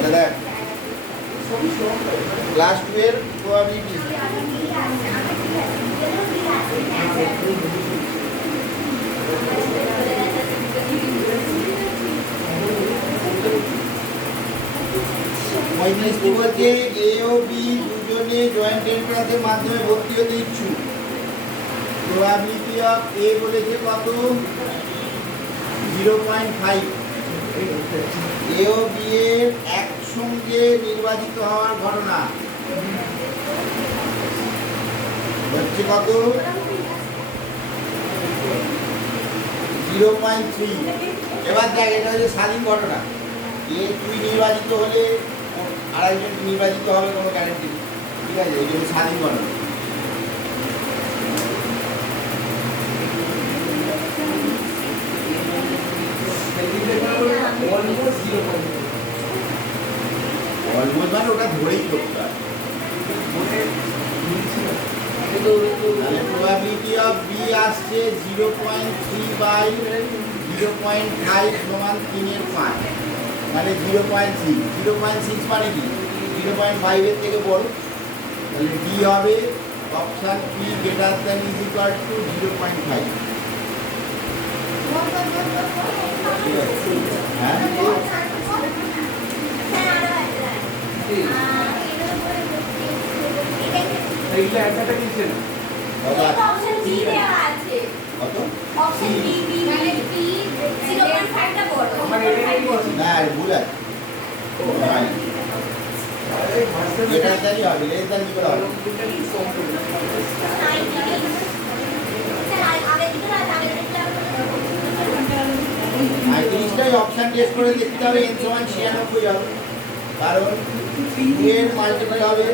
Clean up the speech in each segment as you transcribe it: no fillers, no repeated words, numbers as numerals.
আচ্ছা দেখ ক্লাস 2 এর প্রবাবিলিটি বলছে এ ও বি দুজনে জয়েন্ট এন্ট্রান্সের মাধ্যমে ভর্তি হতে ইচ্ছুক। প্রবাবিলিটি অফ এ বলেছে কত 0.5। এ ও বি এর একসঙ্গে নির্বাচিত হওয়ার ঘটনা হচ্ছে কত 0.3। এবার দেখ এটা হচ্ছে স্বাধীন ঘটনা। এ তুই নির্বাচিত হলে আরেকজন নির্বাচিত হবে কোনো গ্যারেন্টি নেই, ঠিক আছে? এই জন্য স্বাধীন ঘটনা। অলমোস্ট মানে ওটা ধরেই করতে হয়। তাহলে প্রবাবিলিটি অফ বি আসছে 0.3/0.5 সমান 3/5 মানে 0.6। 0.6 মানে কি 0.5 এর থেকে বড়, তাহলে ডি হবে option B greater than is equal to 0.5। হ্যাঁ এইটা একসাথে কিনছে না অপশন ডি দেওয়া আছে। কত অপশন ডি বি মানে পি 0.5 টা বড়। মানে এটা কি বলছে না ভুল আছে। এটা জানি হবে লেস দ্যান কি করে হবে? তিরিশটাই অপশন টেস্ট করে দেখতে হবে এন সমান 96 হবে, কারণ 2 এর মাল্টিপ্লাই হবে।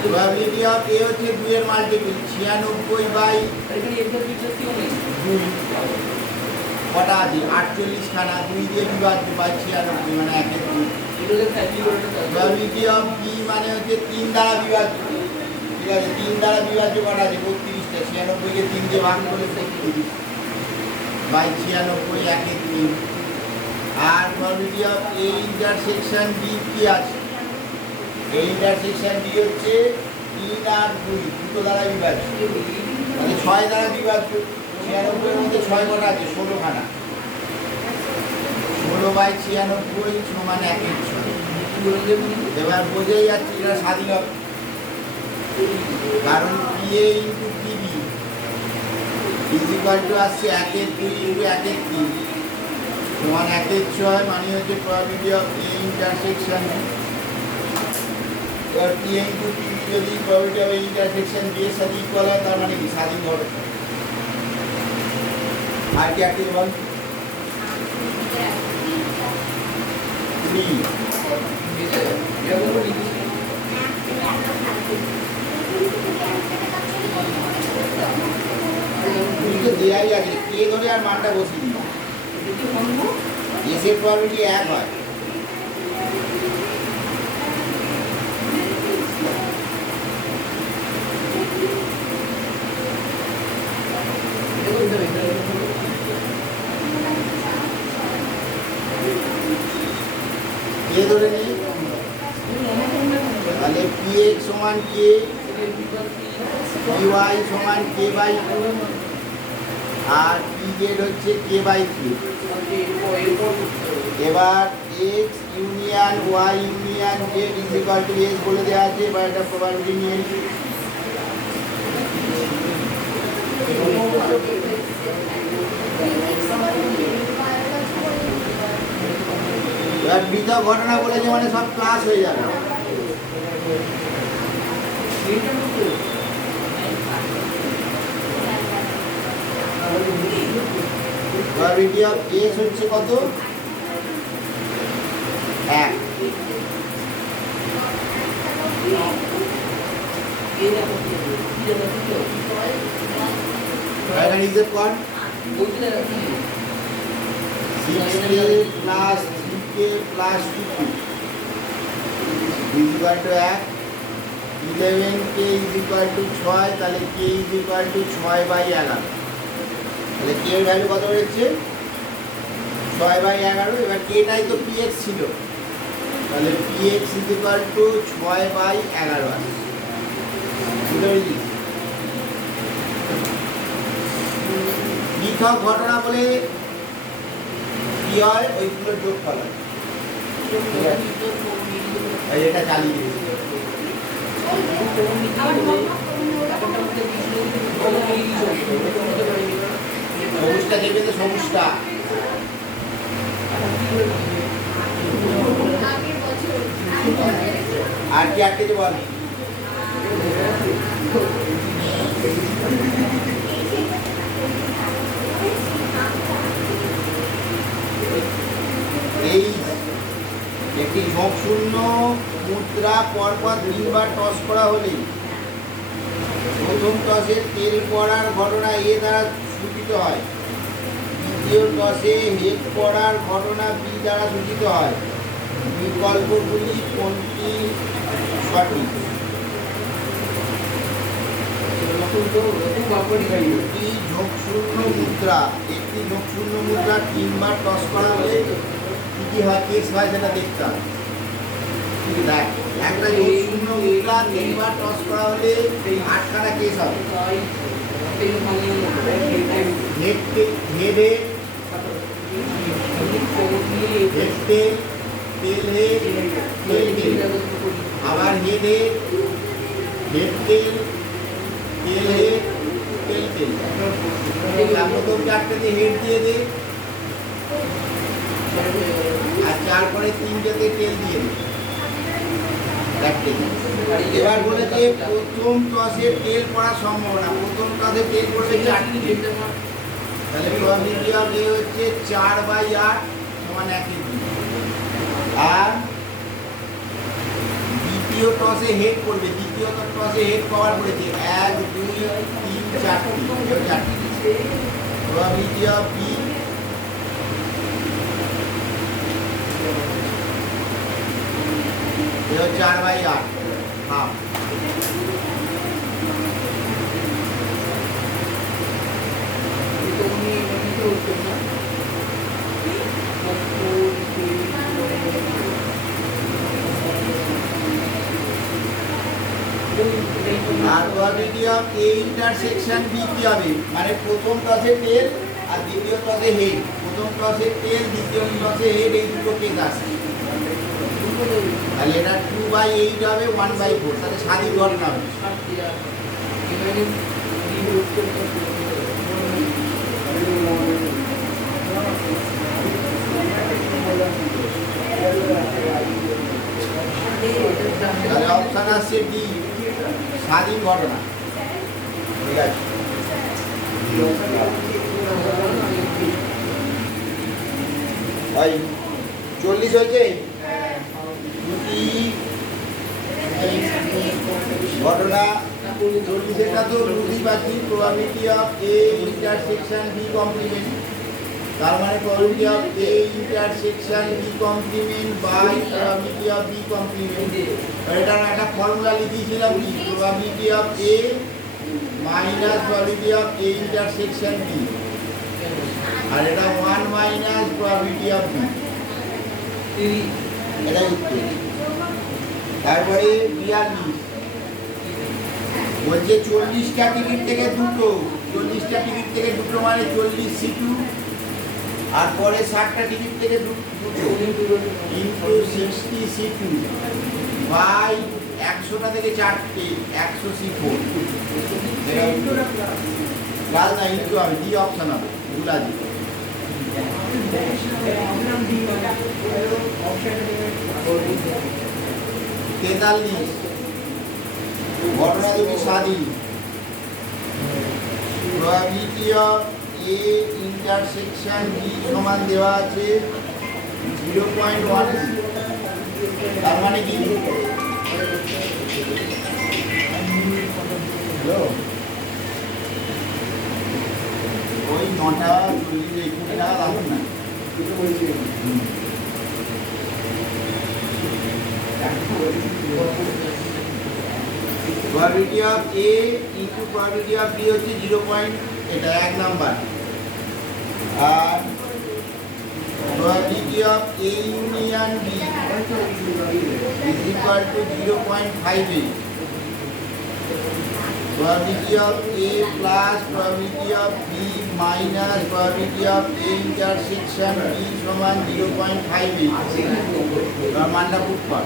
প্রবাবিলিটি অফ এ হচ্ছে 2 এর মাল্টিপ্লাই 96/2 কটা আছে 48 খানা, 2 দিয়ে বিভাজ্য পাই 96 মানে 1/2। প্রবাবিলিটি অফ বি মানে হচ্ছে 3 দ্বারা বিভাজ্য, ঠিক আছে? 3 দ্বারা বিভাজ্য কটা আছে 32টা, 96 কে 3 দিয়ে ভাগ করলে 32/96 1/3। আর probability of A intersection B কি আছে? এই ইন্টারসেকশন বি হচ্ছে 3 আর 2 দুটো দ্বারা বিভাজ্য, মানে 6 দ্বারা বিভাজ্য। 96 এর মধ্যে 6 কটা আছে 16 খানা, 16/96 সমান 1/6। এবার বোঝাই যাচ্ছে এটা স্বাধীন হবে, কারণ P A into P B is equal to আসছে 1/2 ইন্টু 1/3 সমান 1/6 মানে হচ্ছে প্রবাবিলিটি অফ এ ইন্টারসেকশন। এবার পি এ ইন্টু পিবি যদি probability of A intersection B এর সাথে ইকুয়াল হয় তার মানে কি স্বাধীন ঘটনা। আর কি একটি বল 3 তো দেয়াই আছে কে ধরে আর মানটা বসিয়ে দিই এসের প্রবাবিলিটি 1 হয়। কে ধরে নিই তাহলে পি এক্স সমান কে, পি ওয়াই সমান k/2 আর পি জেড হচ্ছে k/3। এবার X union Y union Z is equal to X বলে দেওয়া আছে। এবার এটা প্রবাবিলিটি নিয়ে নিই। এবার পৃথক ঘটনা বলেছে মানে সব ক্লাস হয়ে যাবে। প্রবাবিলিটি অফ এক্স হচ্ছে কত 1। এখানে হিসেব কর 6k plus 3k plus 2k is equal to 1। 11k is equal two 6, তাহলে k ইজ ইকুয়াল টু 6/11। তাহলে k এর ভ্যালু কত হচ্ছে 6/11, এবার কেটাই তো পিএক্স ছিল, তাহলে পিএক্স ইকুয়াল টু 6/11 আছে। বুঝতে পেরেছিস? লিখক ঘটনা বলে কি হয় ওইগুলো যোগ করা, এটা চালিয়ে দিয়েছি। সবুজটা দেবে তো, সবুজটা আর কি আটকেছে বল। এই একটি ঝোঁক শূন্য মুদ্রা পরপর 3 বার টস করা হলে প্রথম টসে তেল পড়ার ঘটনা এ দ্বারা সূচিত হয়, দ্বিতীয় টসে হেড পড়ার ঘটনা বি দ্বারা সূচিত হয়। বিকল্পগুলি কোনটি সঠিক? একটি ঝোঁকশূন্য মুদ্রা 3 বার টস করা হলে কি কি হয়, কেস হয় সেটা দেখতে হবে। দেখ, একটা ঝোঁকশূন্য মুদ্রা 3 বার টস করা হলে 8খানা কেস হবে। হেডে হেড তেল, তেল হেড, তেল তেল, আবার হেডে হেড তেল, তেল হেড, তেল তেল। প্রথম 4টেতে হেড দিয়ে দে, আর 4 পরে 3টেতে তেল দিয়ে দে। এবার বলেছে প্রথম টসে তেল পড়ার সম্ভাবনা, প্রথম টসে তেল পড়বে 4টি, তাহলে প্রবাবিলিটি অফ এ হচ্ছে 4/8 সমান 1 আর দ্বিতীয় টসে হেড করবে, দ্বিতীয় টসে হেড কভার করেছে 1 2 3 4টি, প্রবাবিলিটি অফ বি ये 4/8 हाफ। আর probability of A intersection B কি হবে, মানে প্রথম টসে টেল আর দ্বিতীয় টসে হেড, প্রথম টসে টেল দ্বিতীয় টসে হেড, এই দুটো কেস আছে। তাহলে এটা 2/8 হবে 1/4, তাহলে স্বাধীন ঘটনা হবে। তাহলে অপশন আছে ডি, স্বাধীন ঘটনা। ঠিক আছে, ভাই 40 হয়েছে। ঘটনা 40, তো বুঝি পাচ্ছি probability of A intersection B complement, তার মানে probability of A intersection B complement by probability of B complement. এটার একটা ফর্মুলা লিখিয়েছিলাম কি, probability of A minus probability of A intersection B, আর এটা 1 মাইনাস প্রবাবিলিটি অফ বি, এটা উত্তর। তারপরে 42 বলছে 40টা টিকিট থেকে দুটো, 40টা টিকিট থেকে দুটো মানে 40 C2, আর পরে 60টা টিকিট থেকে দুটো ইন্টু 60 C2 বাই 100টা থেকে 4টে 100 C4। লাল না ইন্টু হবে, ডি অপশন হবে, গুলা দি। 43 ঘটনা দুটি স্বাধীন, probability of A intersection B সমান দেওয়া আছে 0.1, তার মানে কি ওই 9টা 40 20 টাকা দাম না। Probability of A into probability of B হচ্ছে 0. এটা 1 নাম্বার, আর of A union B is equal to 0.58. Probability of A plus probability of B minus probability of A intersection B সমান 0.58. তার মানটা পুট কর।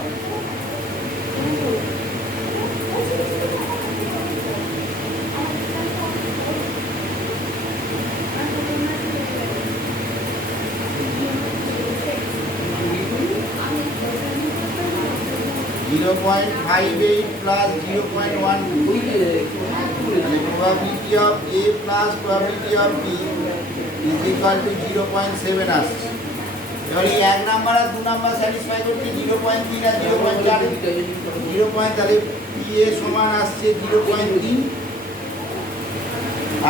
Zero point 0.58 plus 0.1. Probability of A plus probability of B is equal to 0.7 আসছে। এবার এই এক number আর দু number satisfy করতে 0.3 আর 0.4 0. তাহলে PA সমান আসছে 0.3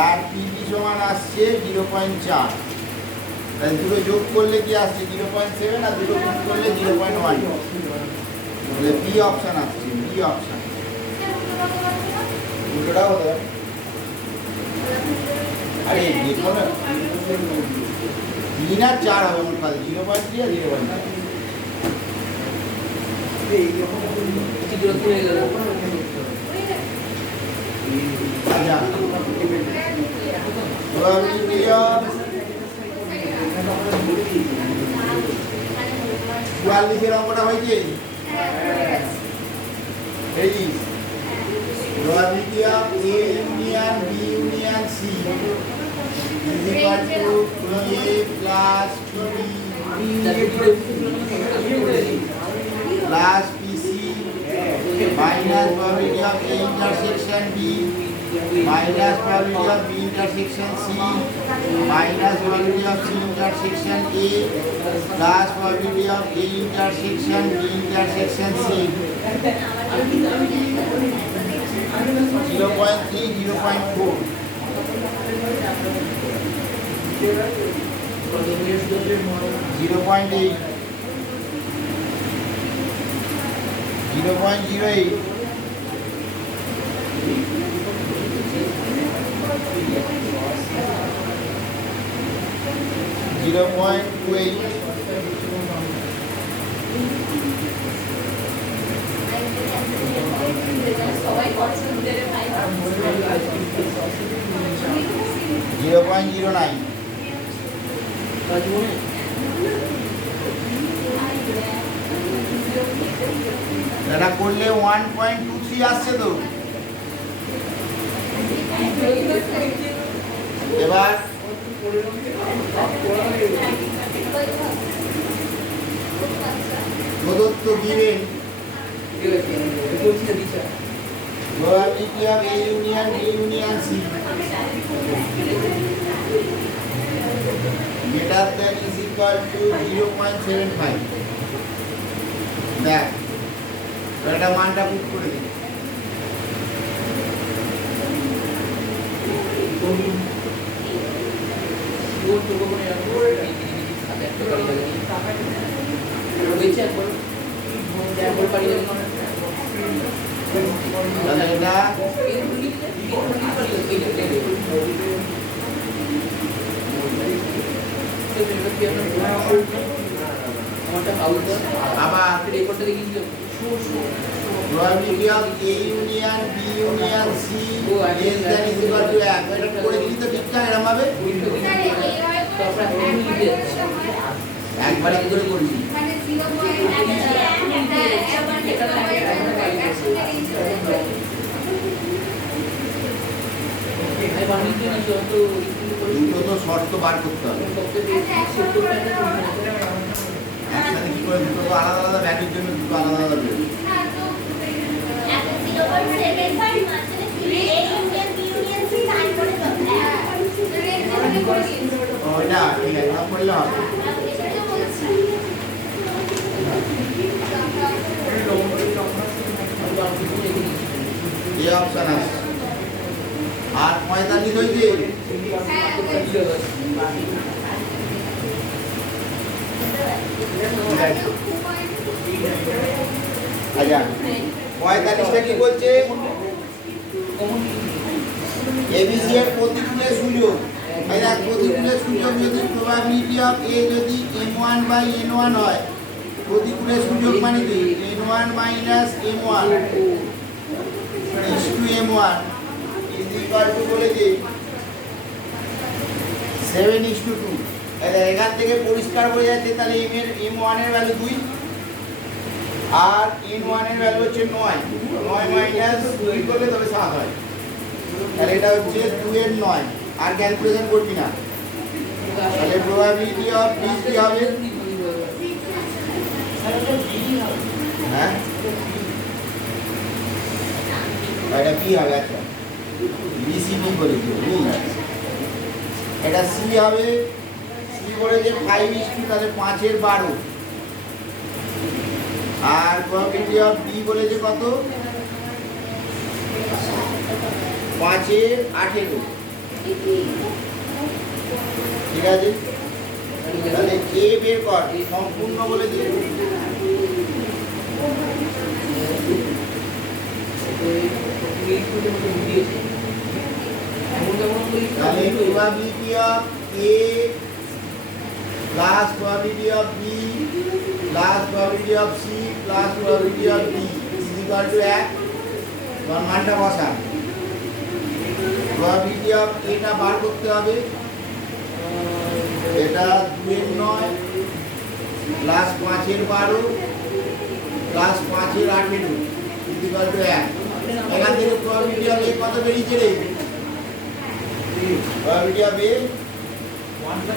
আর PB সমান আসছে 0.4। তাহলে দুটো যোগ করলে কি আসছে 0.7 আর দুটো গুণ করলে 0.1। তাহলে বি অপশন আসছে, বি অপশন। দুটোটা হতে হবে। আরে দেখো না 3 আর 4 হবে আমার কাছে 0.3 আর 0.4। আচ্ছা probability of 44 এর অঙ্কটা হয়েছে এই probability of A union B union C is equal to A plus PB plus PC minus probability of A intersection B minus probability of B intersection C minus probability of C intersection A plus probability of A intersection B intersection C 0.3 0.4 0.8 0.08 0.28 0.09 এটা করলে 1.23 আসছে তো। এবার প্রদত্ত given probability of A union B union C greater than is equal to 0.75 দেখ এটা মানটা put করে দিই। তাহলে এটা 'probability of A union B union C less than is equal to 1 এটা করে দিই তো ঠিকঠাক এরকম ভাবে একবারে করে করছি মানে 0.1 দুটো তো শর্ত বার করতে হবে একসাথে কি করে দুটো আলাদা আলাদা ভ্যালুর জন্য দুটো আলাদা আলাদা বেরোবে ওইটা ঠিক আছে না করলে হবে এই অপশন আছে আর 45 হয়েছে আচ্ছা 45টা কি বলছে এবিসি এর প্রতিকূলে সুযোগ এই দেখ প্রতিকূলের সূচক যদি প্রবাবিলিটি অফ এ যদি m1 বাই n1 হয়, প্রতিকূলের সূচক মানে কি n1 minus m1 is to m1 is equal to বলে যে 7:2। এখান থেকে পরিষ্কার হয়ে যাচ্ছে তাহলে m1 এর ভ্যালু 2 আর n1 এর ভ্যালু হচ্ছে 9 মাইনাস 2 করলে তবে 7 হয়। তাহলে এটা হচ্ছে 2 এর 9 আর ক্যালকুলেশন করবি না। তাহলে প্রবাবিলিটি অফ বি কি হবে? হ্যাঁ এটা কি হবে? আচ্ছা বিসিডি বলেছে এটা সি হবে। সি বলেছে 5:2 তাহলে 5 এর 12 আর প্রবাবিলিটি অফ বি বলেছে কত? 5 এর 18। ঠিক আছে, তাহলে এ বের কর সম্পূর্ণ বলেছে। তাহলে probability of A plus probability of B plus probability of C plus probability of D is equal to 1। মানটা বসান। প্রবাবিলিটি অফ এটা বার করতে হবে, এটা 2 এর 9 প্লাস 5 এর 12 প্লাস 5 এর 18 ইজ ইকুয়াল টু 1। এখান থেকে প্রবাবিলিটি অফ এ কত বেরিয়েছে রে? প্রবাবিলিটি অফ এ 1/12।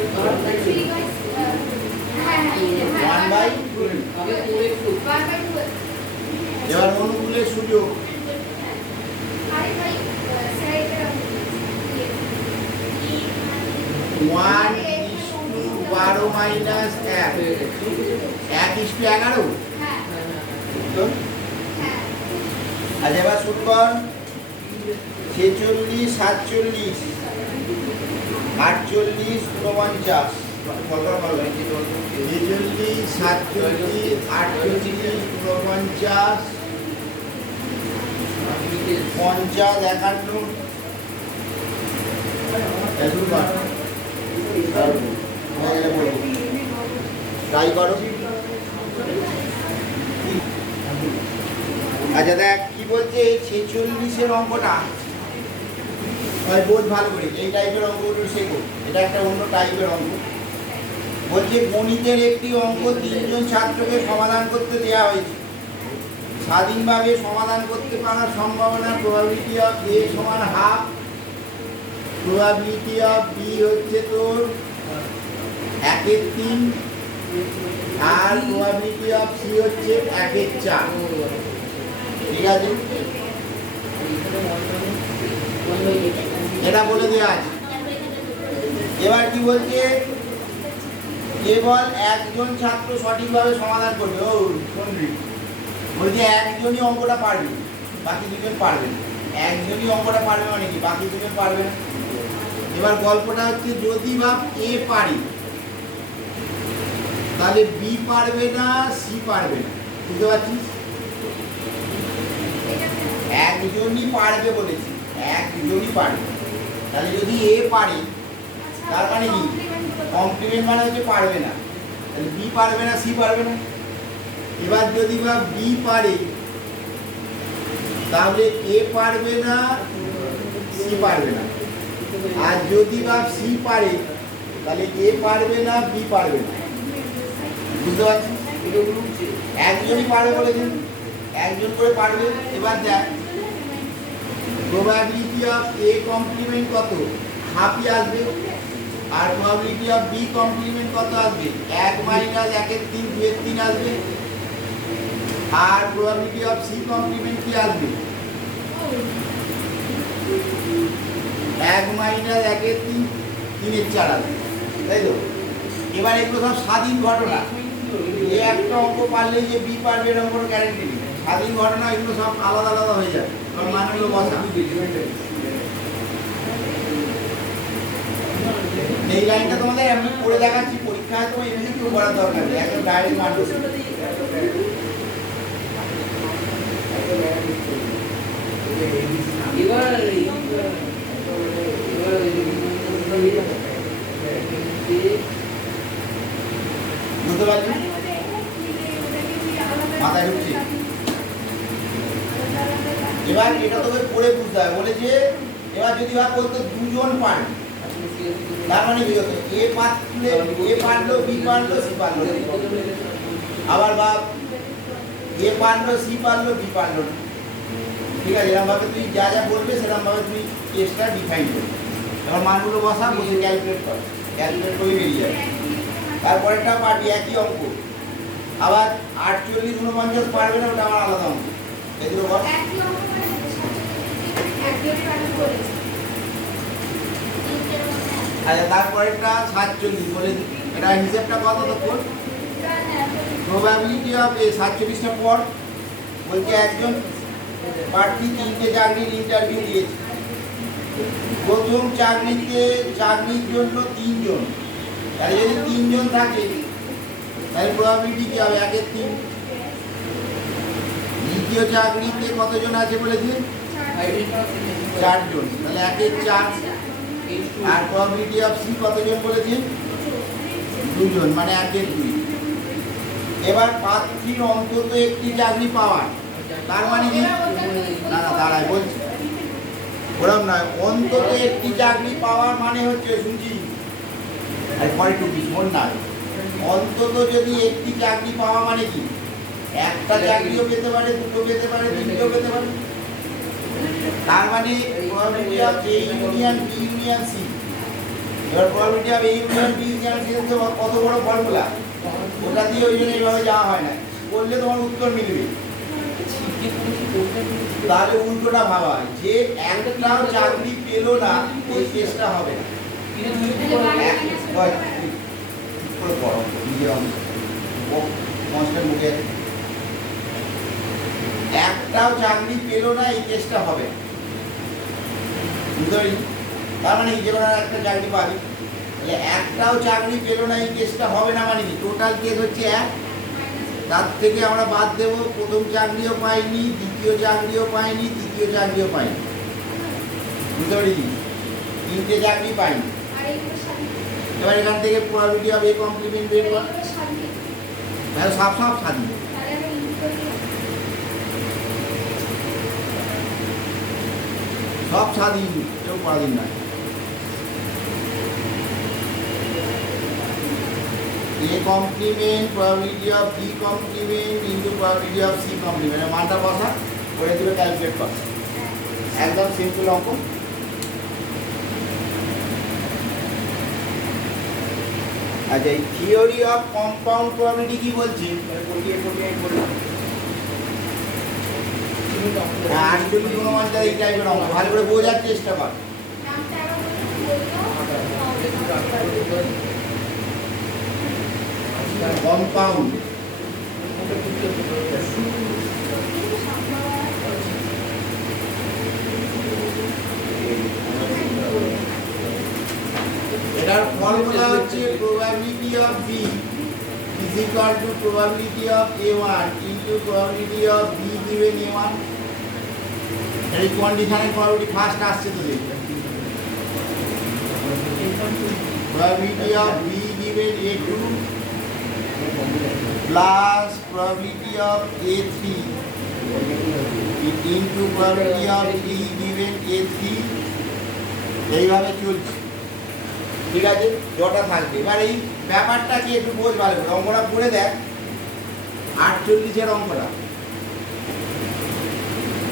এবার অনুকূলের সুযোগ 1:12 মাইনাস 1 1:11। আচ্ছা এবার শুট কর 46 47 48 49 কত হবে? 46 47 48 49 50 51 ট্রাই করো। আচ্ছা দেখ কি বলছে 46-এর অঙ্কটা বোঝ ভালো করে। এই টাইপের অঙ্কগুলো শেখো, এটা একটা অন্য টাইপের অঙ্ক। বলছে গণিতের একটি অঙ্ক 3 জন ছাত্রকে সমাধান করতে দেওয়া হয়েছে। স্বাধীনভাবে সমাধান করতে পারার সম্ভাবনা প্রবাবিলিটি অফ এ সমান হাফ, প্রবাবিলিটি অফ বি হচ্ছে তোর 1/3 আর প্রবাবিলিটি অফ সি হচ্ছে 1/4। ঠিক আছে, এটা বলে দেওয়া আছে। এবার কি বলছে কেবল একজন ছাত্র সঠিকভাবে সমাধান করবে। ও শুনবি বলছে একজনই অঙ্কটা পারবে, বাকি দুজন পারবে না। একজনই অঙ্কটা পারবে মানে কি বাকি দুজন পারবে না। এবার গল্পটা হচ্ছে যদি ভাব এ পারি তাহলে বি পারবে না, সি পারবে না। বুঝতে পারছিস? একজনই পারবে বলেছি, একজনই পারবে। তাহলে যদি এ পারে তার মানে কি কমপ্লিমেন্ট মানে হচ্ছে পারবে না, তাহলে বি পারবে না, সি পারবে না। এবার যদি বা বি পারে তাহলে এ পারবে না, সি পারবে না। আর যদি বা সি পারে তাহলে এ পারবে না, বি পারবে না। বুঝতে পারছিস? একজনই পারবে বলেছেন, একজন করে পারবে। এবার দেখ প্রবাবিলিটি অফ এ কমপ্লিমেন্ট কত? হাফই আসবে। আর প্রবাবিলিটি অফ বি কমপ্লিমেন্ট কত আসবে? 1 মাইনাস 1/3 2/3 আসবে। আর প্রবাবিলিটি অফ সি কমপ্লিমেন্ট কি আসবে? 1 মাইনাস 1/3 3/4 আসবে, তাই তো? এবার এগুলো সব স্বাধীন ঘটনা। এ একটা অঙ্ক পারলেই যে বি পারবে এরকম কোনো গ্যারেন্টি নেই। স্বাধীন ঘটনা, এগুলো সব আলাদা আলাদা হয়ে যাবে। মানগুলো বসা এই লাইনটা তোমাদের আমি পড়ে দেখাচ্ছি, পরীক্ষায় তো এমনি কেউ করার দরকার নেই, একদম ডাইরেক্ট মান বসে। এবার বুঝতে পারলি? মাথায় ঢুকছে? এবার এটা তোকে পড়ে বুঝতে হবে। বলেছে এবার যদি ভাব বলতো দুজন পারে, তার মানে কি হতো? এ পারলো, বি পারলো, সি পারলো না। আবার ভাব এ পারলো, সি পারলো, বি পারলো না। ঠিক আছে, এরকম ভাবে তুই যা যা বলবে সেরকম ভাবে তুই কেসটা ডিফাইন করবি। এবার মানগুলো বসা, বসে ক্যালকুলেট কর, ক্যালকুলেট করে বেরিয়ে যাবে। তারপরেরটা পারবি একই অঙ্ক। আবার 48 49 পারবে না, ওটা আমার আলাদা অঙ্ক। এগুলো বল। আচ্ছা, তারপরেরটা 47 বলে দিই। এটা হিসেবটা কত তখন? প্রবাবিলিটি অফ 47টা পর বলছে একজন প্রার্থী 3টে চাকরির ইন্টারভিউ দিয়েছে। প্রথম চাকরির জন্য 3 জন। তাহলে যদি 3 জন থাকে তাহলে প্রবাবিলিটি কি হবে? 1/3। দ্বিতীয় চাকরিতে কতজন আছে বলেছে? 4 জন। তাহলে 1/4। আর প্রবাবিলিটি অফ সি কতজন বলেছে? 2 জন, মানে 1/2। এবার প্রার্থীর অন্তত একটি চাকরি পাওয়ার, তার মানে কি? না দাঁড়ায় বলছি, ওরকম নয়। অন্তত একটি চাকরি পাওয়ার মানে হচ্ছে, শুনছি আর পরে টুকি শোন না, অন্তত যদি একটি চাকরি পাওয়া মানে কি? একটা চাকরিও পেতে পারে, দুটো পেতে পারে, তিনটেও পেতে পারে। তার মানে probability of A union B union C. এবার probability of A union B union C হচ্ছে কত বড় ফর্মুলা, ওটা দিয়ে ওই জন্য এইভাবে যাওয়া হয় না। বললে তোমার উত্তর মিলবে। তাহলে উল্টোটা ভাবা, যে একটাও চাকরি পেল না, ওই কেসটা হবে না। একটাও চাকরি পেল না, এই কেসটা হবে না। বুঝতে পারি? তার মানে যে কোনো একটা চাকরি পাবি। তাহলে একটাও চাকরি পেল না, এই কেসটা হবে না মানে কি? টোটাল কেস হচ্ছে 1। তার থেকে আমরা বাদ দেবো প্রথম চাকরিও পাইনি, দ্বিতীয় চাকরিও পাইনি, তৃতীয় চাকরিও পাইনি। বুঝতে পারিনি? 3টে চাকরি পাইনি। এবার এখান থেকে প্রবাবিলিটি অফ এ কমপ্লিমেন্ট বের কর। তাহলে সব স্বাধীন, সব স্বাধীন, কেউ পরাধীন নয়। A complement probability of B complement into probability of C complement, মানটা বসা, করে দিবে ক্যালকুলেট কর। একদম সিম্পল অঙ্ক। আচ্ছা, এই থিওরি অফ কম্পাউন্ড প্রবাবিলিটি কি বলছি? 48 বললাম। 48 49 এই টাইপের অঙ্ক ভালো করে বোঝার চেষ্টা কর। কম্পাউন্ড এটার ফর্মুলা হচ্ছে probability of B is equal to probability of A1 into probability of B given A1। এই কন্ডিশনের প্রবাবিলিটি ফার্স্ট আসছে তো দেখুন, probability of B given A2 plus probability of A3 into probability of B given A3। এইভাবে চলছে, ঠিক আছে? যটা থাকবে। এবার এই ব্যাপারটা কি একটু বোঝ ভালো করে, অঙ্কটা পড়ে দেখ। 48 অঙ্কটা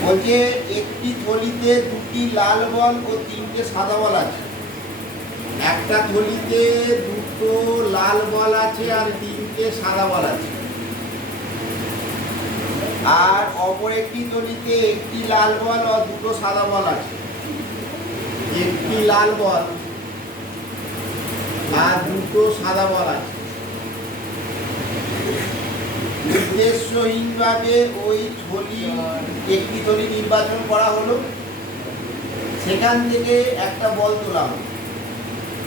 বলছে একটি থলিতে 2টি লাল বল ও 3টে সাদা বল আছে। একটা থলিতে 2টো লাল বল আছে আর 3টে সাদা বল আছে। আর অপর একটি থলিতে 1টি লাল বল ও 2টো সাদা বল আছে। একটি লাল বল আর 2টো সাদা বল আছে। উদ্দেশ্যহীনভাবে ওই একটি থলি নির্বাচন করা হলো, সেখান থেকে একটা বল তোলা হলো,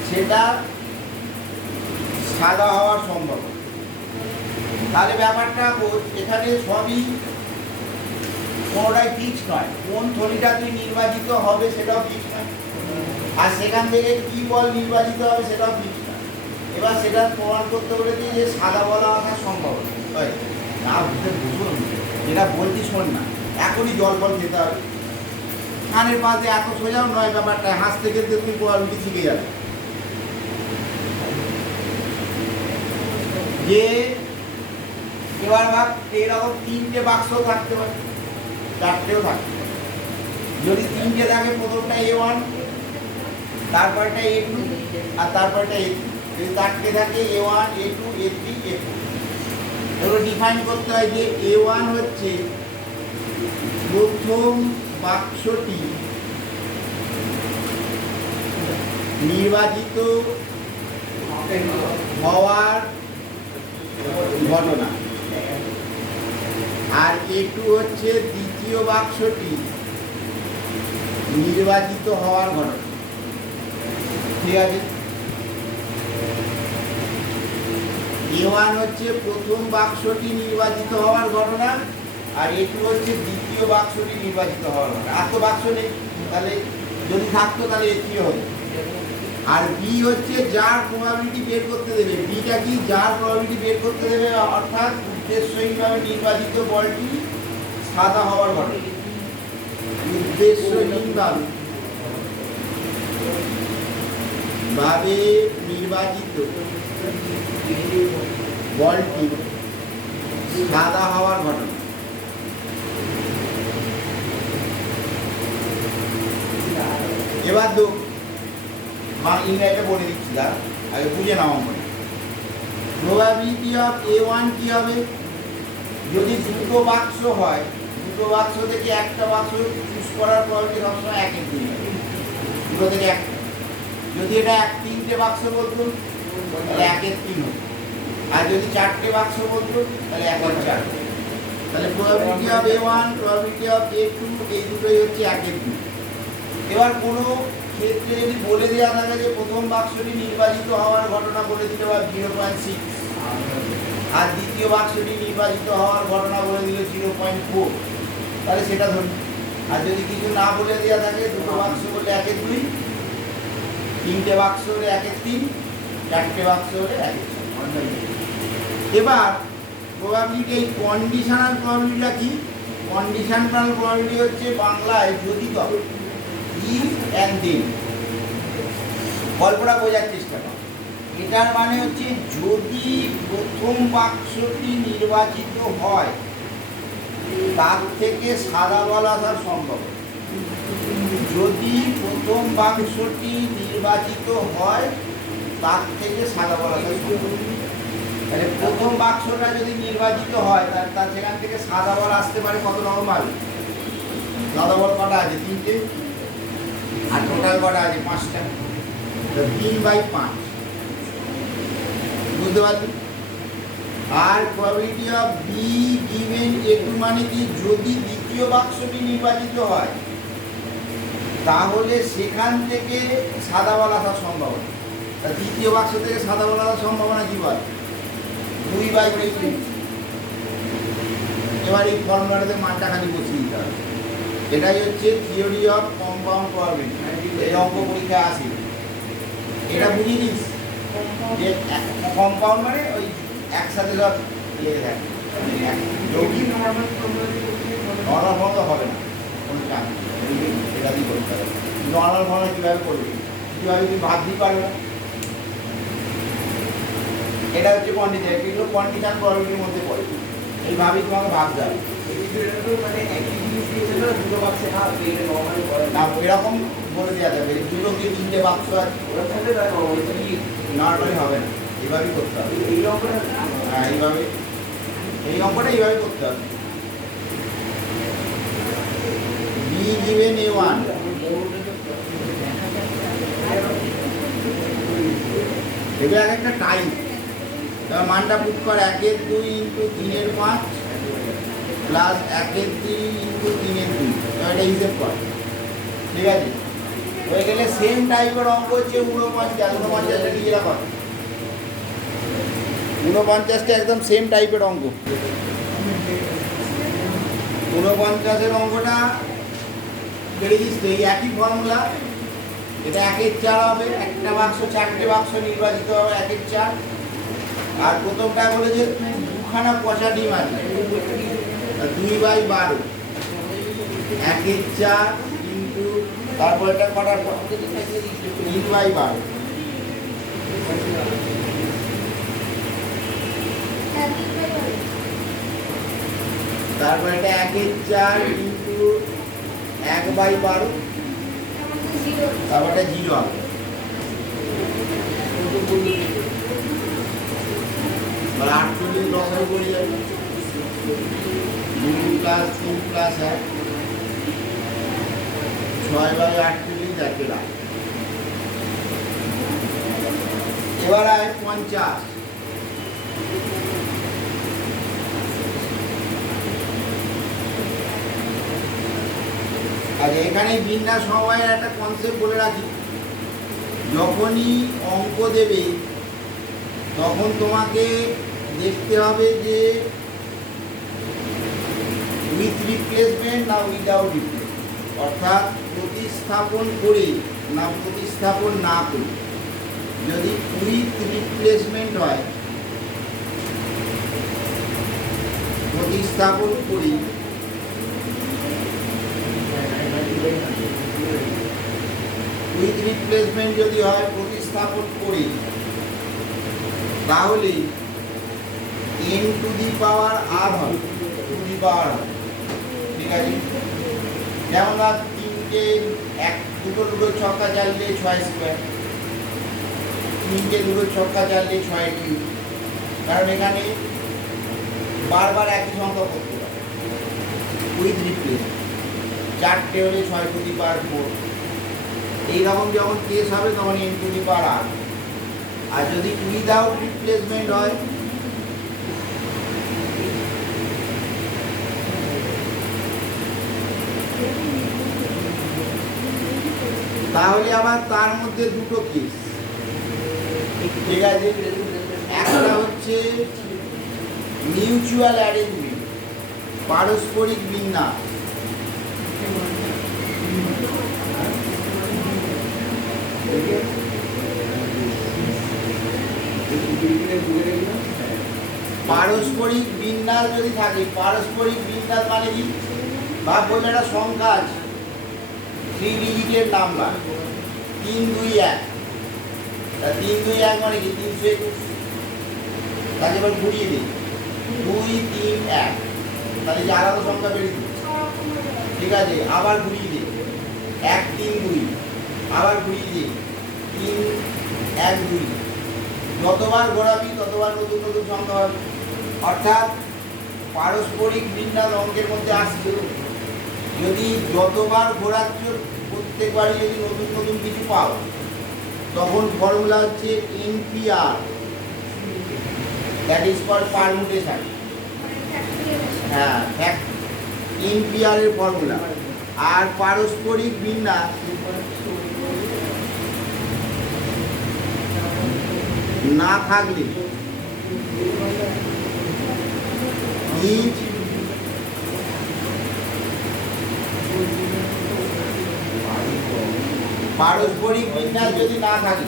সেটা সাদা হওয়ার সম্ভাবনা। তাহলে ব্যাপারটা এখানে সবই কোনোটাই ফিক্স নয়। কোন থলিটা তুই নির্বাচিত হবে সেটাও ফিক্স নয়, আর সেখান থেকে কি বল নির্বাচিত হবে সেটাও ফিক্স নয়। এবার সেটা প্রমাণ করতে বলেছি যে সাদা বলা আসার সম্ভাবনা হয় না, বুঝতে বুঝুন যেটা বলছি শোন না, এখনই জল ফল খেতে হবে। কানের পাশে এত সোজাও নয় ব্যাপারটা, হাসতে খেতে তুমি প্রবাবিলিটি শিখে যাবে। যে এবার ভাব এরকম 3টে বাক্স থাকতে পারে, 4টেও থাকতে পারে। যদি 3টে থাকে, প্রথমটা A1, তারপরটা A2 আর তারপরটা A3। যদি 4টে থাকে A1, A2, A3, A4। এগুলো ডিফাইন করতে হয় যে A1 হচ্ছে প্রথম বাক্সটি নির্বাচিত হওয়ার ঘটনা, আর A2 হচ্ছে দ্বিতীয় বাক্সটি নির্বাচিত হওয়ার ঘটনা। ঠিক আছে, A1 হচ্ছে প্রথম বাক্সটি নির্বাচিত হওয়ার ঘটনা, আর A2 হচ্ছে দ্বিতীয় বাক্সটি নির্বাচিত হওয়ার ঘটনা। আর তো বাক্স নেই, তাহলে যদি থাকতো তাহলে A3 হবে। আর বি হচ্ছে যার প্রবাবিলিটি বের করতে দেবে। বিটা কি? যার প্রবাবিলিটি বের করতে দেবে, অর্থাৎ উদ্দেশ্যহীনভাবে নির্বাচিত বলটি সাদা হওয়ার ঘটনা। উদ্দেশ্যহীনভাবে নির্বাচিত বলটি সাদা হওয়ার ঘটনা। এবার তো ইংরেজিটা বলে দিচ্ছি, দাঁড়া আগে বুঝে নাও। মনে প্রবাবিলিটি অফ A1 কি হবে? যদি দুটো বাক্স হয়, দুটো বাক্স থেকে একটা বাক্স চুজ করার প্রবাবিলিটি সবসময় 1/2 হবে, দুটো থেকে একটা। যদি এটা 3টে বাক্স বলতো তাহলে 1/3 হবে, আর যদি 4টে বাক্স বলতো তাহলে 1/4। তাহলে probability of A1, probability of A2, এই দুটোই হচ্ছে 1/2। এবার কোনো ক্ষেত্রে যদি বলে দেওয়া থাকে যে প্রথম বাক্সটি নির্বাচিত হওয়ার ঘটনা বলে দিতে পারে 0.6, আর দ্বিতীয় বাক্সটি নির্বাচিত হওয়ার ঘটনা বলে দিল 0.4, তাহলে সেটা ধরুন। আর যদি কিছু না বলে দেওয়া থাকে, দুটো বাক্স বলে 1/2, 3টে বাক্স হলে 1/3, 4টে বাক্স হলে 1/4। এবার প্রবাবিলিটি, এই কন্ডিশনাল প্রবাবিলিটিটা কি? কন্ডিশনাল প্রবাবিলিটি হচ্ছে বাংলায় যদি তবে, ইফ অ্যান্ড দেন। গল্পটা বোঝার চেষ্টা করো। এটার মানে হচ্ছে যদি প্রথম বাক্সটি নির্বাচিত হয়, তার থেকে সাদা বল আসার সম্ভব। যদি প্রথম বাক্সটি নির্বাচিত হয়, তার থেকে সাদা বল আসার সম্ভব। তাহলে প্রথম বাক্সটা যদি নির্বাচিত হয়, তার সেখান থেকে সাদা বল আসতে পারে কত রকম ভাবে? সাদা বল কটা আছে? 3টে। আর টোটাল কটা আছে? 5টা। 3/5, বুঝতে পারলি? আর probability of B given A2 মানে কি? যদি দ্বিতীয় বাক্সটি নির্বাচিত হয়, তাহলে সেখান থেকে সাদা বল আসার সম্ভাবনা। দ্বিতীয় বাক্স থেকে সাদা বল আসার সম্ভাবনা কি বল? 2/3। এবার এই ফর্মুলাটাতে মানটা খালি বসিয়ে দিতে হবে। এটাই হচ্ছে থিওরি অফ কম্পাউন্ড প্রবাবিলিটি। এই অঙ্ক পরীক্ষায় আসে, এটা বুঝিয়ে নিস যে কম্পাউন্ড মানে ওই একসাথে সব লেগে থাকে। যৌগিক নর্মাল ফর্ম তো হবে না, কোনো চাপ নেই, এটা দিয়ে করতে হবে। নর্মাল ফর্মে কীভাবে করবি? কীভাবে তুই ভাবতেই পারবে না। এটা হচ্ছে কন্ডিশন, এগুলো কন্ডিশন প্রবাবিলিটির মধ্যে পড়ে। এইভাবেই তোমাকে ভাবতে হবে। না, এরকম বলে দেওয়া যাবে, দুটো কি 3টে বাক্স আছে, নর্মালি হবে না, এইভাবেই করতে হবে। হ্যাঁ, এইভাবে, এই অঙ্কটা এইভাবে করতে হবে। বি গিভেন A1, এগুলো এক একটা টাইম। এবার মানটা পুট কর, 1/2 ইন্টু 3/5 প্লাস 1/3 ইন্টু 3/2। এটা হিসেব কর, ঠিক আছে? হয়ে গেলে সেম টাইপের অঙ্ক হচ্ছে 49টা দিয়ে রাখা। 49টা একদম সেম টাইপের অঙ্ক। 49-এর অঙ্কটা বেরিয়েছিস, এই একই ফর্মুলা এটা 1/4 হবে, একটা বাক্স 4টে বাক্স নির্বাচিত হবে 1/4। আর প্রথমটা বলে যে দুখানা পচা ডিম আছে, 2/12 1/4 কিন্তু তারপর এটা করার পর 3/12 তারপর এটা 1/4 কিন্তু 1/12 তারপর এটা 0 হবে। 48 লসাগু করে যাবে, 2 + 3 + 1 6/48 যাকে রাখ। এবার আয় 50। আর এখানে বিন্যাস সমবায়ের একটা কনসেপ্ট বলে রাখি, যখনই অঙ্ক দেবে তখন তোমাকে দেখতে হবে যে উইথ রিপ্লেসমেন্ট না উইদাউট রিপ্লেসমেন্ট, অর্থাৎ প্রতিস্থাপন করে না প্রতিস্থাপন না করে। যদি উইথ রিপ্লেসমেন্ট হয়, প্রতিস্থাপন করি, উইথ রিপ্লেসমেন্ট যদি হয় প্রতিস্থাপন করি, তাহলে n to the power r হবে, টু দি পাওয়ার হবে। ঠিক আছে, যেমন ধর 3টে দুটো লুডো ছক্কা চাললে 6 স্কোয়ার, 3টে লুডো ছক্কা চাললে 6 কিউব, কারণ এখানে বারবার একই সংখ্যা করতে হবে। উইথ রিপ্লেসমেন্ট 4টে হলে 6 টু দি পাওয়ার 4। এইরকম যখন কেস হবে তখন n to the power r। আর যদি উইদাউট রিপ্লেসমেন্ট হয়, তাহলে আবার তার মধ্যে দুটো কেস। ঠিক আছে, একটা হচ্ছে মিউচুয়াল অ্যারেঞ্জমেন্ট, পারস্পরিক বিন্যাস। পারস্পরিক বিন্যাস যদি থাকে, পারস্পরিক বিন্যাস মানে কি? বা বললে একটা সংখ্যা আছে 3 ডিজিটের নাম্বার 321, 321 মানে কি 321, তাকে এবার ঘুরিয়ে দিই 231, তাহলে যে আলাদা সংখ্যা বেরিয়ে দিই। ঠিক আছে, আবার ঘুরিয়ে দিই 132, আবার ঘুরিয়ে দিই 312। যতবার ঘোরাবি ততবার নতুন নতুন সংখ্যা হবে। অর্থাৎ পারস্পরিক বিন্যাস অঙ্কের মধ্যে আসছে, যদি যতবার ঘোরাচ্ছ প্রত্যেকবারই যদি নতুন নতুন কিছু পাও, তখন ফর্মুলা হচ্ছে NPR, that is called permutation. হ্যাঁ, NPR এর ফর্মুলা। আর পারস্পরিক বিন্যাস না থাকলে পারস্পরিক বিন্যাস যদি না থাকে,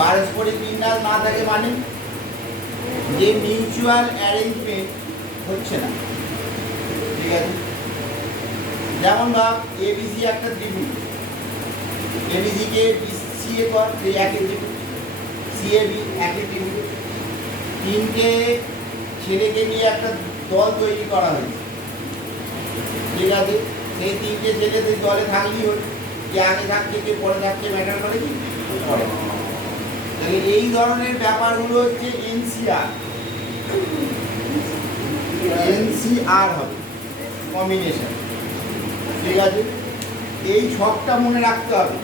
পারস্পরিক বিন্যাস না থাকে মানে যে মিউচুয়াল অ্যারেঞ্জমেন্ট হচ্ছে না। ঠিক আছে, যেমন ভাব ABC একটা ত্রিভুজ, ABC কে CA কর, এই একই ত্রিভুজ, CAB একই ত্রিভুজ। 3টে ছেলেকে নিয়ে একটা দল তৈরি করা হয়েছে। ঠিক আছে, সেই 3টে ছেলে সেই দলে থাকলেই হল, কে আগে থাকছে কে পরে থাকছে ম্যাটার করে কি? তাহলে এই ধরনের ব্যাপারগুলো হচ্ছে NCR হবে কম্বিনেশন। ঠিক আছে, এই ছকটা মনে রাখতে হবে।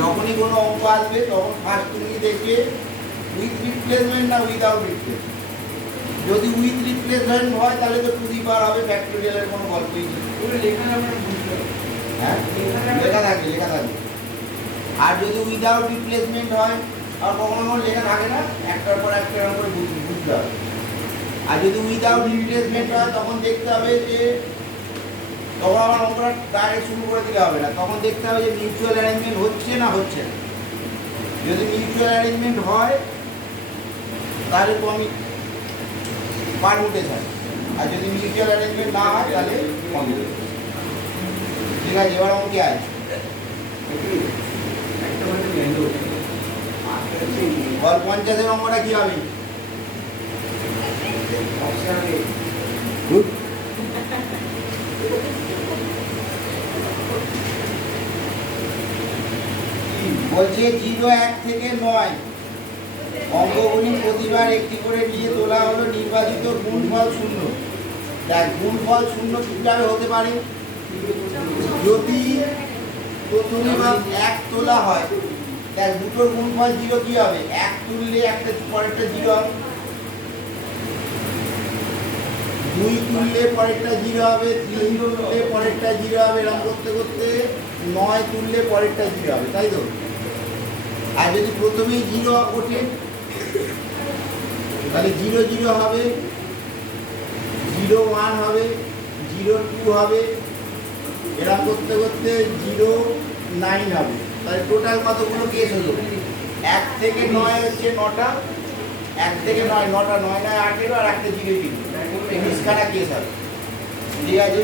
যখনই কোনো অঙ্ক আসবে তখন ফার্স্ট তুমি দেখবে উইথ রিপ্লেসমেন্ট না উইদাউট রিপ্লেসমেন্ট। যদি উইথ রিপ্লেসমেন্ট হয় তাহলে তো টু দি পাওয়ার হবে, ফ্যাক্টোরিয়ালের কোনো গল্পই নেই। হ্যাঁ, লেখা থাকবে, লেখা থাকবে। আর যদি উইদাউট রিপ্লেসমেন্ট হয়, আর কখনো কখনো লেখা থাকে না, একটার পর একটা করে বুঝতে হবে। আর যদি উইদাউট রিপ্লেসমেন্ট হয় তখন দেখতে হবে যে তখন আমার অঙ্কটা ডাইরেক্ট শুরু করে দিলে হবে না, তখন দেখতে হবে যে মিউচুয়াল অ্যারেঞ্জমেন্ট হচ্ছে না হচ্ছে না। যদি মিউচুয়াল অ্যারেঞ্জমেন্ট হয় তাহলে তো আমি পারমুটেশন, আর যদি মিউচুয়াল অ্যারেঞ্জমেন্ট না হয় তাহলে কম্বিনেশন। ঠিক আছে, এবার অঙ্কে আছে বল 50-এর অঙ্কটা কি হবে? গুড। বলছে 0, 1 থেকে 9 অঙ্কগুলি প্রতিবার একটি করে নিয়ে তোলা হলো, নির্বাচিত গুণফল 0। দেখ গুণফল 0 কিভাবে হতে পারে? যদি প্রথমে বা 1 তোলা হয়, দেখ দুটোর গুণফল 0 কি হবে? 1 তুললে একটা পরেরটা 0 হবে, 2 তুললে পরেরটা 0 হবে, 3 তুললে পরেরটা 0 হবে, এরকম করতে করতে 9 তুললে পরেরটা 0 হবে, তাই তো? আর যদি প্রথমেই 0 ওঠে তাহলে 0, 0 হবে, 0, 1 হবে, 0, 2 হবে, এরকম করতে করতে 0, 9 হবে। তাহলে টোটাল কতগুলো কেস হলো? 1 থেকে 9 হচ্ছে 9টা, 1 থেকে 9, 9টা, 9 9 18 আর একটা 0 0, 19খানা কেস হবে। ঠিক আছে,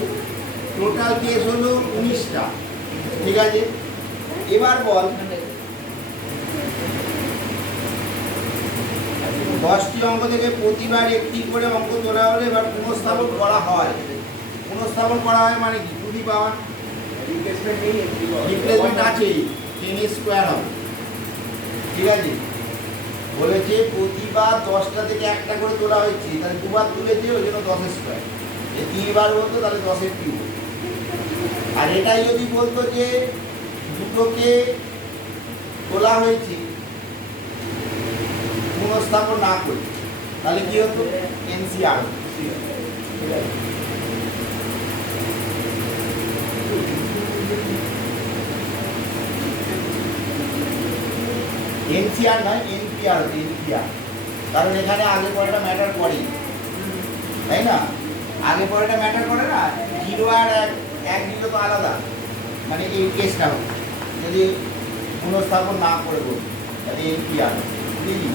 টোটাল কেস হলো 19টা। ঠিক আছে, এবার বল 10টি অঙ্ক থেকে প্রতিবার একটি করে অঙ্ক তোলা হলে এবার পুনঃস্থাপন করা হয়। পুনঃস্থাপন করা হয় মানে কি? টু দি পাওয়ার রিপ্লেসমেন্ট আছে, 10 স্কোয়ার হবে। ঠিক আছে, বলেছে প্রতিবার 10টা থেকে একটা করে তোলা হয়েছে, তাহলে দুবার তুলেছে ওই জন্য 10 স্কোয়ার। এই 3বার বলতো তাহলে 10-এর কিউব। আর এটাই যদি বলতো যে দুটোকে তোলা হয়েছে পুনঃস্থাপন না করে, তাহলে কি হতো? এনসিআর। এনসিআর নয়, এনপিআর হতো, এনপিআর। কারণ এখানে আগে পরেটা ম্যাটার করে, তাই না? আগে পরেটা ম্যাটার করে না, 0 আর 1 দিলে তো আলাদা। মানে এই কেসটা হোক যদি পুনঃস্থাপন না করে বলি তাহলে এনপিআর, বুঝলি?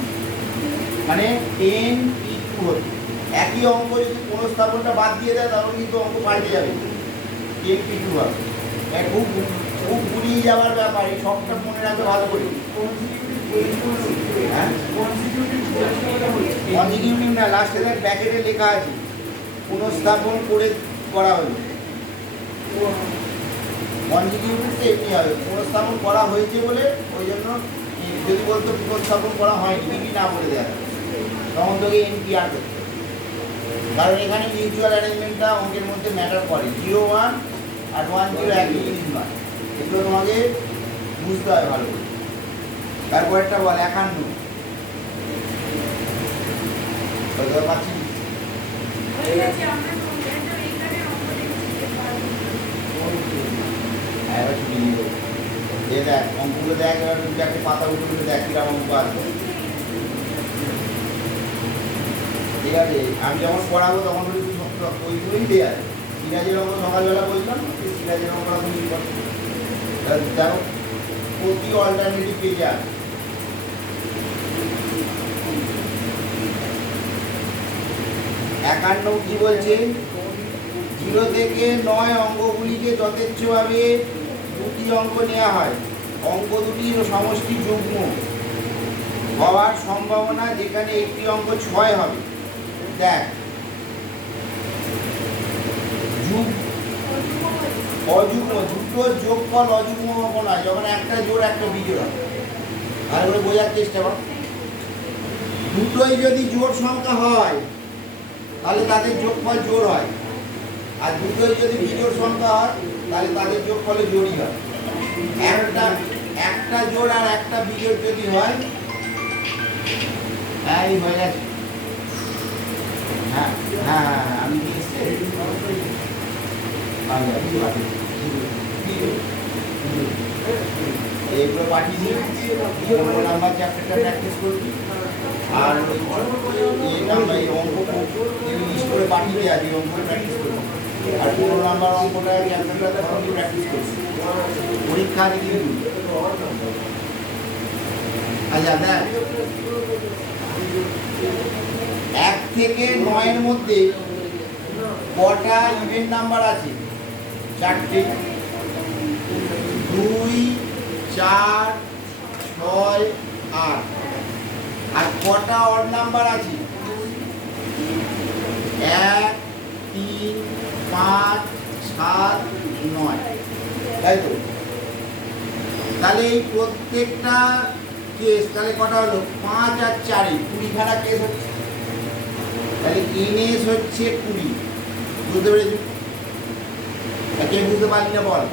মানে 10 P2 হতো। একই অঙ্ক যদি পুনঃস্থাপনটা বাদ দিয়ে দেয় তাহলে কিন্তু অঙ্ক পাল্টে যাবে, 10 P2 হবে। খুব খুব গুলিয়ে যাওয়ার ব্যাপার, এই সবটা মনে রাখবে ভালো করে। কনজিকিউটিভ না, লাস্টে দেখ ব্র্যাকেটে লেখা আছে পুনঃস্থাপন করে করা হলো। কনজিকিউটিভ তো এমনি হবে, পুনঃস্থাপন করা হয়েছে বলে ওই জন্য। যদি বলতো পুনঃস্থাপন করা হয়নি, বিপি না বলে দেওয়া তখন তোকে এনপিআর করতে হবে। কারণ এখানে মিউচুয়াল অ্যারেঞ্জমেন্টটা অঙ্কের মধ্যে ম্যাটার করে। 0, 1 আর 1, 0 একই জিনিস নয়, এগুলো তোমাকে বুঝতে হবে ভালো করে। তারপরেরটা বল 51। বুঝতে পারছি? এবার ছুটি নিব, দেখ অঙ্কগুলো দেখ, এবার তুমি একটা পাতা উঠে দেখ কিরকম অঙ্ক আসবে। ঠিক আছে, আমি যখন পড়াবো তখন ওইগুলোই দেওয়া আছে। সিরাজের অঙ্ক সকালবেলা বললাম, সিরাজের অঙ্কটা তুমি দেখো প্রতি অল্টারনেটিভ পেজে আছে। একান্ন কি বলছে? 0 থেকে 9 অঙ্কগুলিকে যথেচ্ছভাবে দুটি অঙ্ক নেওয়া হয়। অঙ্ক দুটির সমষ্টি যুগ্ম হওয়ার সম্ভাবনা, যেখানে একটি অঙ্ক 6 হবে। দেখ অযুগ্ম, দুটোর যোগফল অযুগ্ম অঙ্ক নয়, যখন একটা জোড় একটা বিজোড় হবে। ভালো করে বোঝার চেষ্টা করো। দুটোই যদি জোড় সংখ্যা হয় তাহলে তাদের যোগফল জোড় হয়, আর দুটোই যদি বিজোড় সংখ্যা হয় তাহলে তাদের যোগফলে জোড়ই হয়। একটা জোড় আর একটা বিজোড় যদি হয়, এই হয়ে গেছে। হ্যাঁ হ্যাঁ হ্যাঁ, আমি এইগুলো পাঠিয়ে নাম্বার চ্যাপ্টারটা প্র্যাকটিস করবি। আর এই নাম্বার এই অঙ্ক লিস্ট করে পাঠিয়ে দেওয়া, যে অঙ্ক প্র্যাকটিস করবি। আর 15 নাম্বার অঙ্কটা ক্যালকুলেটর ধরনের প্র্যাকটিস করছি পরীক্ষা আছে কিন্তু। আচ্ছা দেখ 1 থেকে 9 এর মধ্যে কটা ইভেন্ট নাম্বার আছে? 4টে। 2 4 6 8। আর কটা অড নাম্বার আছে? 1 3 5 7 9, তাই তো? তাহলে এই প্রত্যেকটা কেস তাহলে কটা হলো? 5 আর 4 20 খানা কেস হচ্ছে। তাহলে এনএস হচ্ছে 20। বুঝতে পেরেছি? কে বুঝতে পারলি না বল?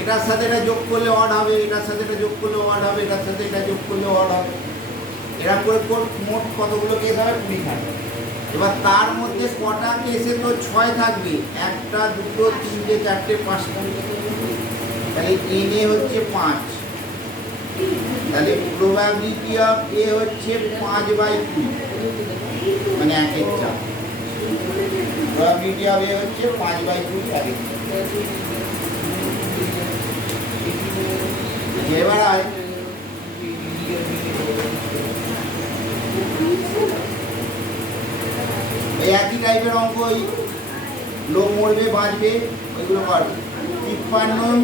এটার সাথে এটা যোগ করলে অড হবে, এটার সাথে এটা যোগ করলে অড হবে, এটার সাথে এটা যোগ করলে অড হবে। এরকম করে মোট কতগুলো কেস হবে? 20 খানা। এবার তার মধ্যে কটা কেসে তো 6 থাকবে? 1টা 2টো 3টে 4টে 5টা। তাহলে এনএ হচ্ছে 5। তাহলে প্রবাবিলিটি অফ এ হচ্ছে 5/2, মানে 1/4। প্রবাবিলিটি অফ এ হচ্ছে 5/2, 1/4। এবার আয় এই একই টাইপের অঙ্ক, ওই লোক মরবে বাঁচবে ওইগুলো কর। 53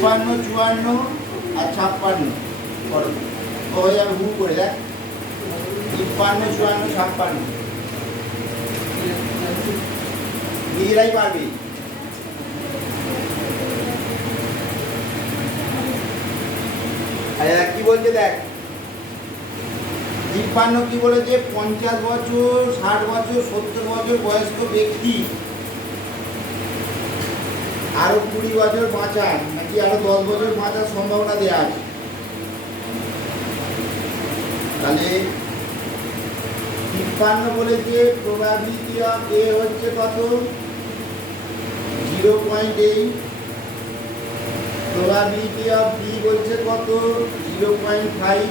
54 আর 56 করো, হয়ে যাবে হু করে। দেখ 53 54 56 নিজেরাই পারবে। আচ্ছা কি বলছে দেখ, 53 কি বলেছে? 50 বছর 60 বছর 70 বছর বয়স্ক ব্যক্তি আরো 20 বছর বাঁচার, নাকি আরো 10 বছর বাঁচার সম্ভাবনা দেওয়া আছে। তাহলে 53 বলেছে প্রবাবিলিটি অফ এ হচ্ছে কত? 0.8। প্রবাবিলিটি অফ বি বলছে কত? 0.5।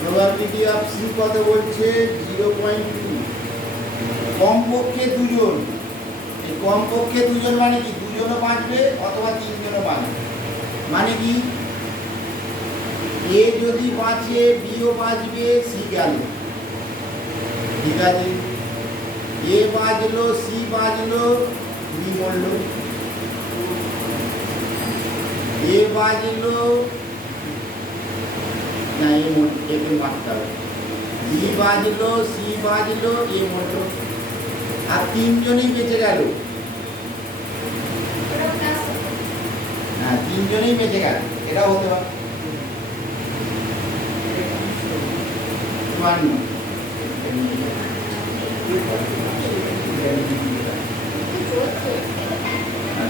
প্রবাবিলিটি অফ সি কত বলছে? 0.2। কমপক্ষে দুজন। এই কমপক্ষে দুজন মানে কি? দুজনও বাঁচবে অথবা তিনজনও বাঁচবে। মানে কি? এ যদি বাঁচে বিও বাঁচবে, সি গেল, ঠিক আছে? এ বাঁচলো, সি বাঁচলো, বি মরলো। এ বাঁচলো না, একে মারতে হবে। বি বাঁচলো, সি বাঁচলো, এ মরলো, আর তিনজনই বেঁচে গেল। হ্যাঁ, তিনজনেই বেঁচে গেল। এটা হতে পারে 54।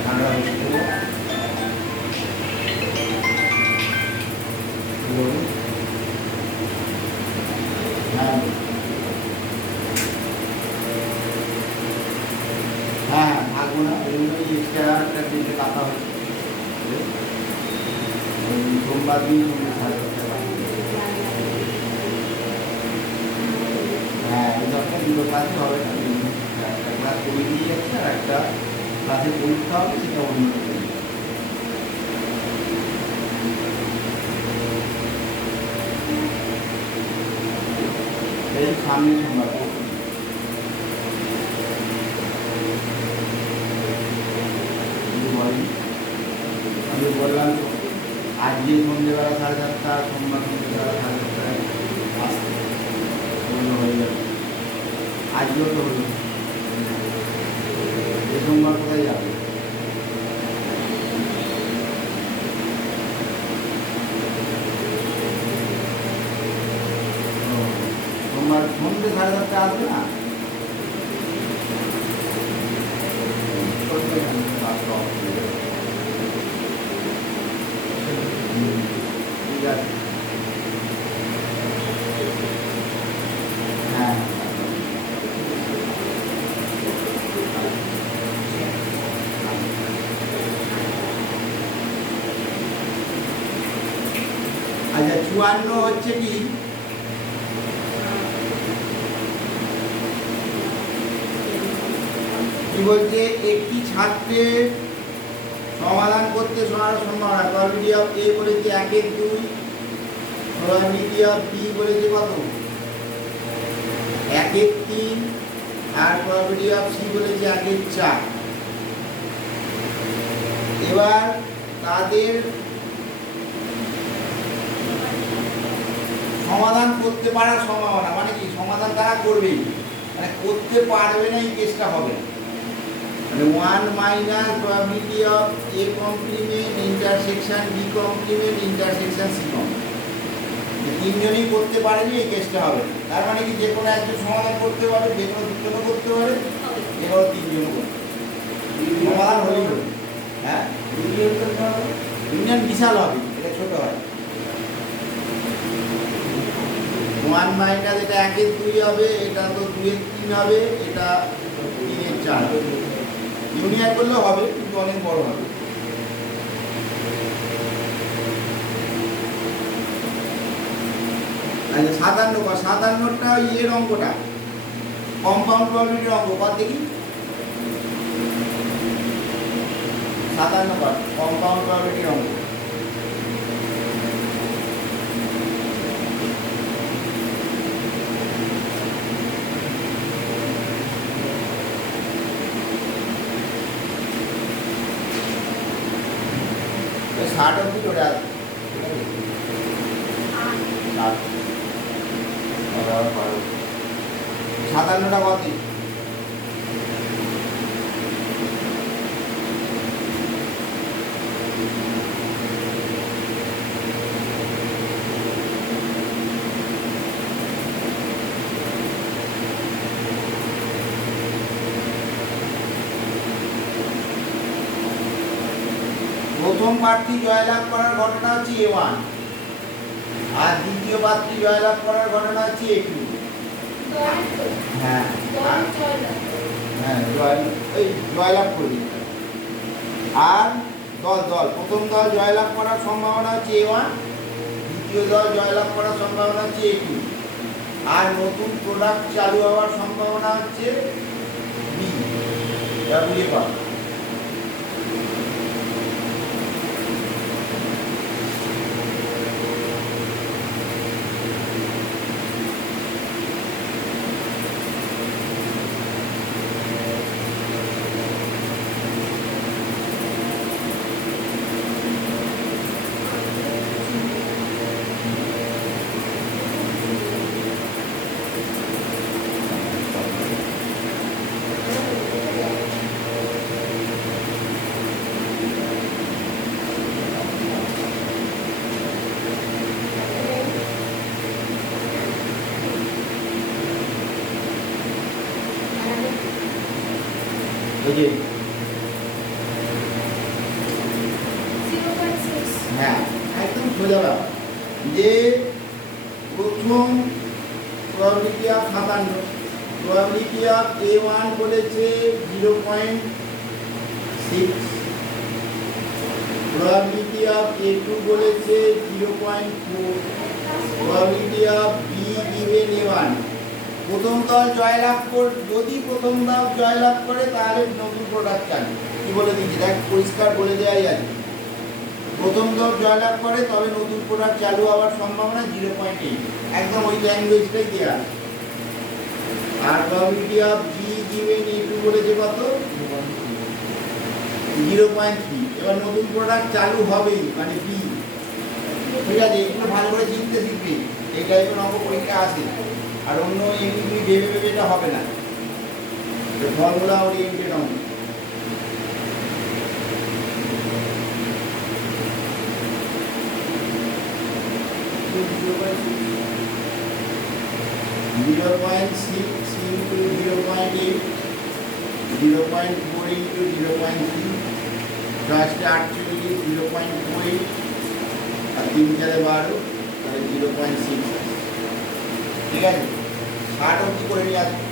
ঠান্ডা হচ্ছে হ্যাঁ হ্যাঁ থাকবো না, এগুলো এক্সট্রা একটা দিতে টাকা হচ্ছে। সোমবার দিন সন্ধ্যে 7:30। হ্যাঁ এই সপ্তাহে দুটো ক্লাসই হবে না, একটা ক্লাস করিয়ে দিয়ে যাচ্ছে আর একটা ক্লাসে পরীক্ষা হবে, সেটা অন্য। এই সামনে সোমবার আমি বললাম আজকে সন্ধ্যেবেলা 7:30, সোমবার সন্ধ্যেবেলা 7:30 আসতে হয়ে যাবে। আজকেও তো হলো, এই সোমবার কোথায় যাবে? সোমবার সন্ধ্যে 7:30 আসবে না? ঠিক আছে, হ্যাঁ আচ্ছা 54 হচ্ছে কি? কি বলছে, একটি ছাত্রের সমাধান করতে সম্ভাবনা প্রবাবিলিটি অফ এ বলেছে 1/2, প্রবাবিলিটি অফ বি বলেছে কত 1/3, আর প্রবাবিলিটি অফ সি বলেছে 1/4। এবার তাদের সমাধান করতে পারার সম্ভাবনা, মানে কি সমাধান তারা করবেই, মানে করতে পারবে না এই কেসটা হবে মানে 1 minus probability of A complement intersection B complement intersection C complement. তিনজনই করতে পারেনি এই কেসটা হবে। তার মানে কি যে কোনো একজন সমাধান করতে পারে, যে কোনো দুজনও করতে পারে, যে কোনো তিনজনও করতে পারে। সমাধান হলেই হবে। হ্যাঁ, ইউনিয়ন বিশাল হবে, এটা ছোট হয়। 1 মাইনাস এটা 1/2 হবে, এটা তো 2/3 হবে, এটা 3/4 হবে। ইউনিয়ন করলেও হবে, কিন্তু অনেক বড় হবে। আচ্ছা 57টা এর অঙ্কটা কম্পাউন্ড প্রবাবিলিটির অঙ্ক কত দেখি। 57 কম্পাউন্ড প্রবাবিলিটির অঙ্ক। ষাট অব্দি চলে আসবে। 57টা কত? প্রথম প্রার্থী জয়লাভ করার ঘটনা হচ্ছে A1, আর দ্বিতীয় প্রার্থী জয়লাভ করার ঘটনা হচ্ছে A2। হ্যাঁ হ্যাঁ, জয়লাভ করবে। আর দল প্রথম দল জয়লাভ করার সম্ভাবনা হচ্ছে A1, দ্বিতীয় দল জয়লাভ করার সম্ভাবনা হচ্ছে A2, আর নতুন প্রোডাক্ট চালু হওয়ার সম্ভাবনা হচ্ছে B। এটা বুঝে পাবো। বুঝলি? হ্যাঁ, একদম সোজা ব্যাপার। যে প্রথম probability of 57, probability of A1 বলেছে 0.6, প্রবাবিলিটি অফ A2 বলেছে 0.4, probability of B given A1। প্রথম দল জয়লাভ যদি প্রথম দল জয়লাভ করে তাহলে নতুন প্রোডাক্ট চালু। কি বলে দিচ্ছি দেখ, পরিষ্কার বলে দেওয়াই আছে। প্রথম দল জয়লাভ করে তবে নতুন প্রোডাক্ট চালু হওয়ার সম্ভাবনা 0.8, একদম ওই ল্যাঙ্গুয়েজটাই দেওয়া। আর probability of G given A2 বলেছে কত 0.3। এবার নতুন প্রোডাক্ট চালু হবেই, মানে B। ঠিক আছে, এগুলো ভালো করে চিনতে শিখবে, এই টাইপের অঙ্ক পরীক্ষা আসে। আর অন্য এমনি ভেবে এটা হবে না, ফর্মুলা ওরিয়েন্টেড অঙ্ক। জিরো পয়েন্ট 6 into 0.8, 0.4 into 0.3, ফার্স্টে 48, 0.48, আর 3 4 12, তাহলে 0.6। ঠিক আছে, 60 অবধি করে নিয়ে আসবে।